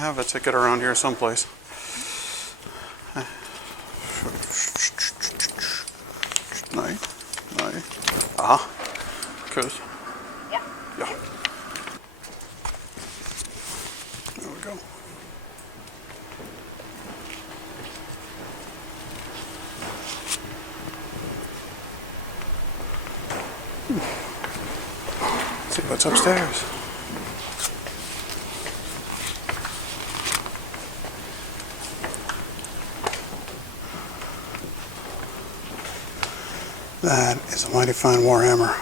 I have a ticket around here someplace. Nej, nej. Aha. Kus. Yeah. Yeah. There we go. Let's see what's upstairs. That is a mighty fine warhammer.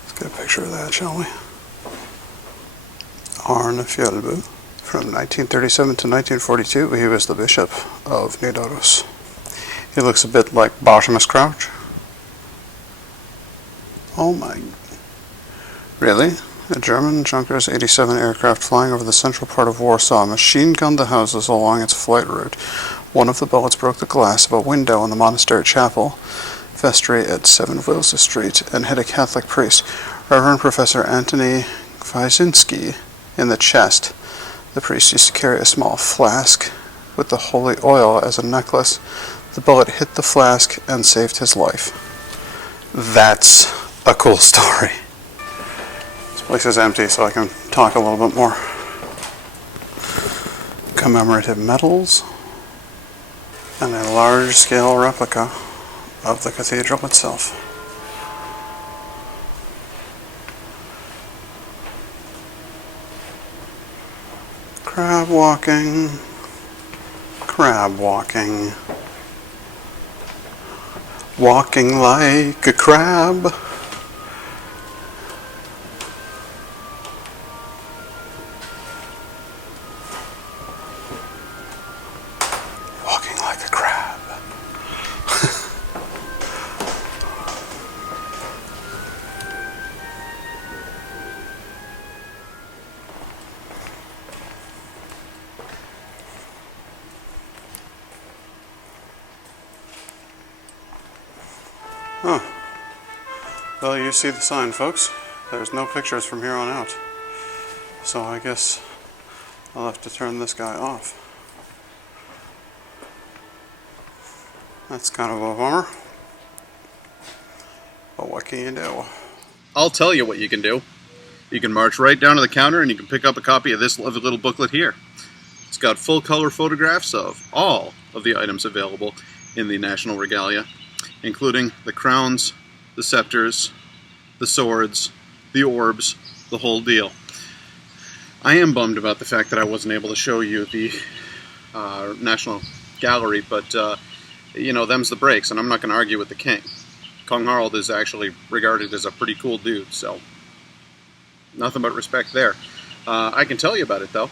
Let's get a picture of that, shall we? Arne Fjellbu. From 1937 to 1942, he was the bishop of Nidaros. He looks a bit like Bartimaeus Crouch. Oh my... Really? A German Junkers 87 aircraft flying over the central part of Warsaw machine-gunned the houses along its flight route. One of the bullets broke the glass of a window in the monastery chapel, vestry at 7 Wilsa Street, and hit a Catholic priest, Reverend Professor Antony Kwiecinski, in the chest. The priest used to carry a small flask with the holy oil as a necklace. The bullet hit the flask and saved his life. That's a cool story. This place is empty, so I can talk a little bit more. Commemorative medals and a large-scale replica of the cathedral itself. Crab walking, walking like a crab. Walking like a crab. Huh. Well, you see the sign, folks. There's no pictures from here on out. So I guess I'll have to turn this guy off. That's kind of a bummer. But what can you do? I'll tell you what you can do. You can march right down to the counter and you can pick up a copy of this lovely little booklet here. It's got full color photographs of all of the items available in the National Regalia, including the crowns, the scepters, the swords, the orbs, the whole deal. I am bummed about the fact that I wasn't able to show you the National Gallery, but you know, them's the breaks, and I'm not going to argue with the king. Kong Harald is actually regarded as a pretty cool dude, so nothing but respect there. I can tell you about it, though.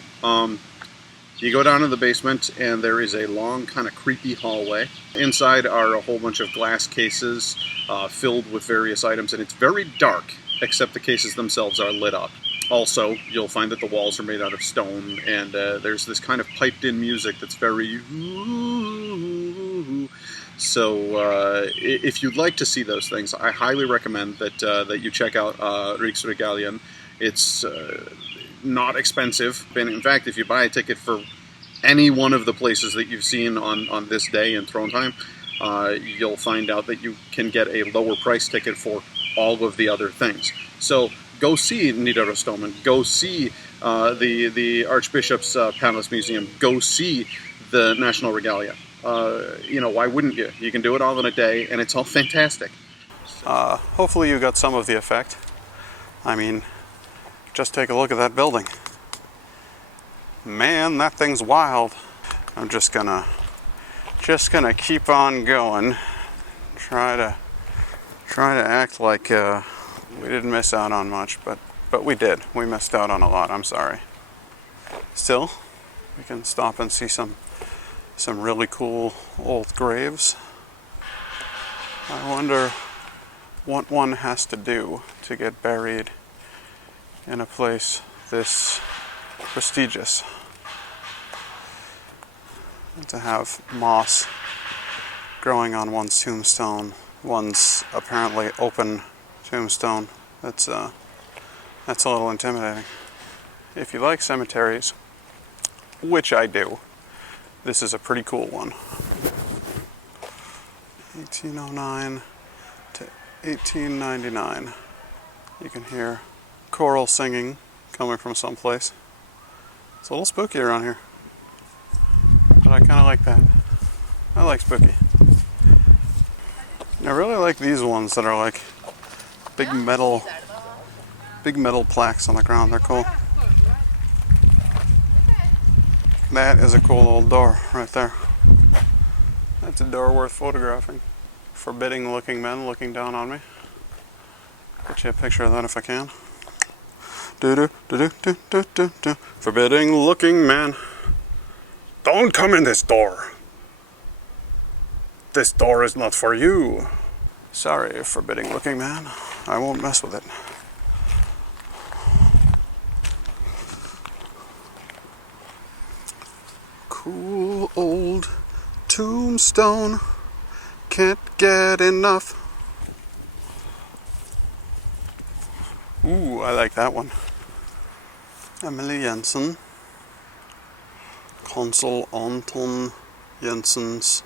You go down to the basement, and there is a long, kind of creepy hallway. Inside are a whole bunch of glass cases filled with various items, and it's very dark, except the cases themselves are lit up. Also, you'll find that the walls are made out of stone, and there's this kind of piped-in music that's very... So, if you'd like to see those things, I highly recommend that you check out Riksregalien. It's not expensive, and in fact, if you buy a ticket for any one of the places that you've seen on this day in Trondheim, you'll find out that you can get a lower price ticket for all of the other things. So go see Nidarosdomen, go see the Archbishop's Palace Museum, go see the National Regalia. You know, why wouldn't you? You can do it all in a day, and it's all fantastic. Hopefully you got some of the effect. I mean, just take a look at that building. Man, that thing's wild. I'm just gonna keep on going. Try to act like we didn't miss out on much, but we did. We missed out on a lot. I'm sorry. Still, we can stop and see some really cool old graves. I wonder what one has to do to get buried in a place this prestigious. And to have moss growing on one's tombstone, one's apparently open tombstone. That's That's a little intimidating. If you like cemeteries, which I do, this is a pretty cool one. 1809 to 1899. You can hear choral singing coming from someplace. It's a little spooky around here, but I kind of like that. I like spooky. I really like these ones that are like big metal plaques on the ground. They're cool. That is a cool old door right there. That's a door worth photographing. Forbidding looking men looking down on me. Get you a picture of that if I can. Forbidding looking man. Don't come in this door. This door is not for you. Sorry, forbidding looking man. I won't mess with it. Cool old tombstone. Can't get enough. Ooh, I like that one. Emily Jensen. Consul Anton Jensen's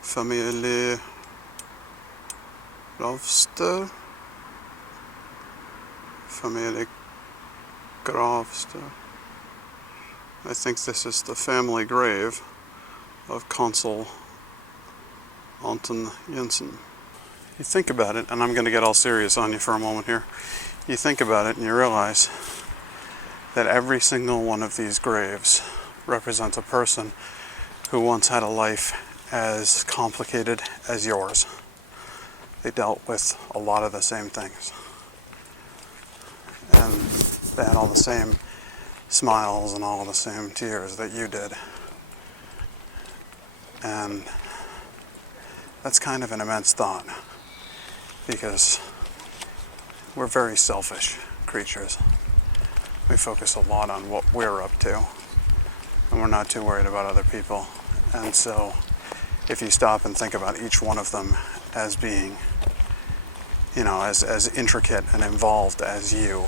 family Gravster. Family Gravster. I think this is the family grave of Consul Anton Jensen. You think about it, and I'm going to get all serious on you for a moment here. You think about it and you realize that every single one of these graves represents a person who once had a life as complicated as yours. They dealt with a lot of the same things. And they had all the same smiles and all the same tears that you did. And that's kind of an immense thought, because we're very selfish creatures. We focus a lot on what we're up to, and we're not too worried about other people. And so if you stop and think about each one of them as being, you know, as intricate and involved as you,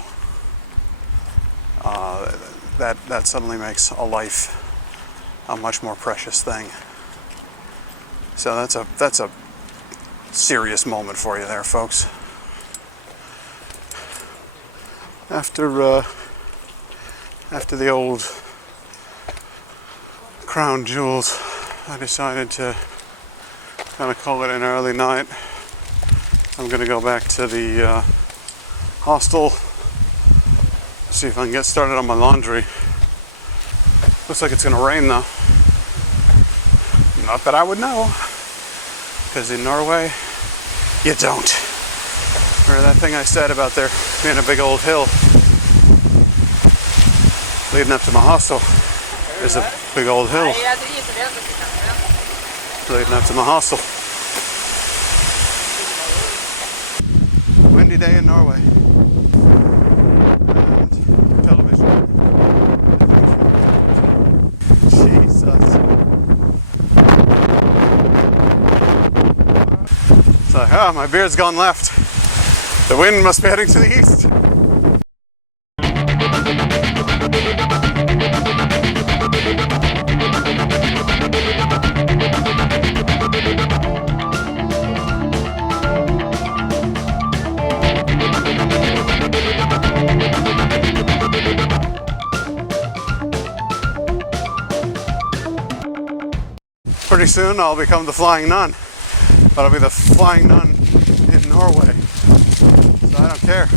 that suddenly makes a life a much more precious thing. So that's a serious moment for you there, folks. After the old Crown Jewels, I decided to kind of call it an early night. I'm going to go back to the hostel, see if I can get started on my laundry. Looks like it's going to rain though. Not that I would know, because in Norway, you don't. Remember that thing I said about there being a big old hill leading up to my hostel? There's a big old hill leading up to my hostel. Windy day in Norway. And television. Jesus. So, my beard's gone left. The wind must be heading to the east. Pretty soon I'll become the flying nun, but I'll be the flying nun in Norway, so I don't care.